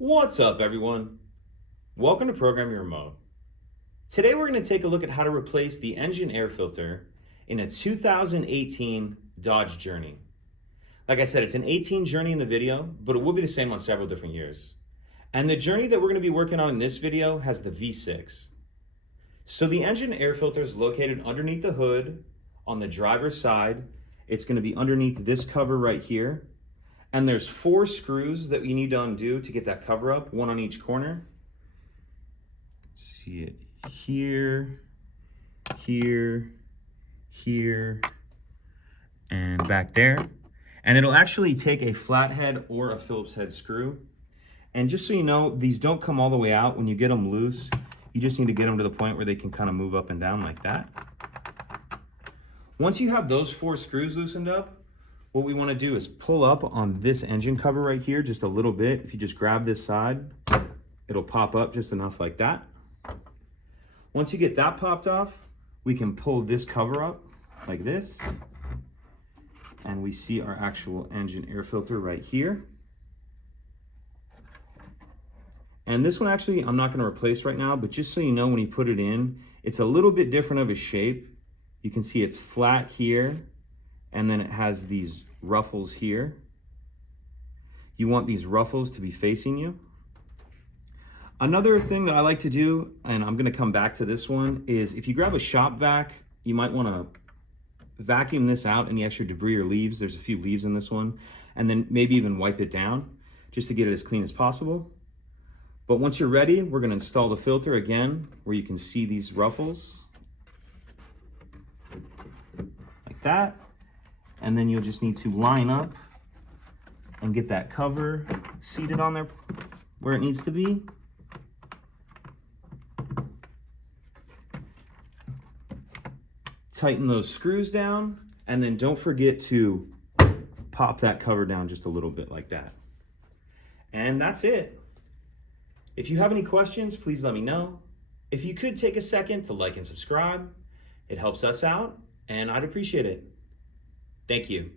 What's up, everyone? Welcome to Program Your Remote. Today we're going to take a look at how to replace the engine air filter in a 2018 Dodge Journey. Like I said, it's an 18 Journey in the video, but it will be the same on several different years. And the Journey that we're going to be working on in this video has the V6. So the engine air filter is located underneath the hood on the driver's side. It's going to be underneath this cover right here. And there's 4 screws that you need to undo to get that cover up, one on each corner. See it here, here, here, and back there. And it'll actually take a flathead or a Phillips head screw. And just so you know, these don't come all the way out. When you get them loose, you just need to get them to the point where they can kind of move up and down like that. Once you have those 4 screws loosened up, what we want to do is pull up on this engine cover right here just a little bit. If you just grab this side, it'll pop up just enough like that. Once you get that popped off, we can pull this cover up like this. And we see our actual engine air filter right here. And this one actually, I'm not going to replace right now, but just so you know, when you put it in, it's a little bit different of a shape. You can see it's flat here, and then it has these ruffles here. You want these ruffles to be facing you. Another thing that I like to do, and I'm gonna come back to this one, is if you grab a shop vac, you might wanna vacuum this out, any extra debris or leaves. There's a few leaves in this one. And then maybe even wipe it down just to get it as clean as possible. But once you're ready, we're gonna install the filter again, where you can see these ruffles. Like that. And then you'll just need to line up and get that cover seated on there where it needs to be. Tighten those screws down, and then don't forget to pop that cover down just a little bit like that. And that's it. If you have any questions, please let me know. If you could take a second to like and subscribe, it helps us out, and I'd appreciate it. Thank you.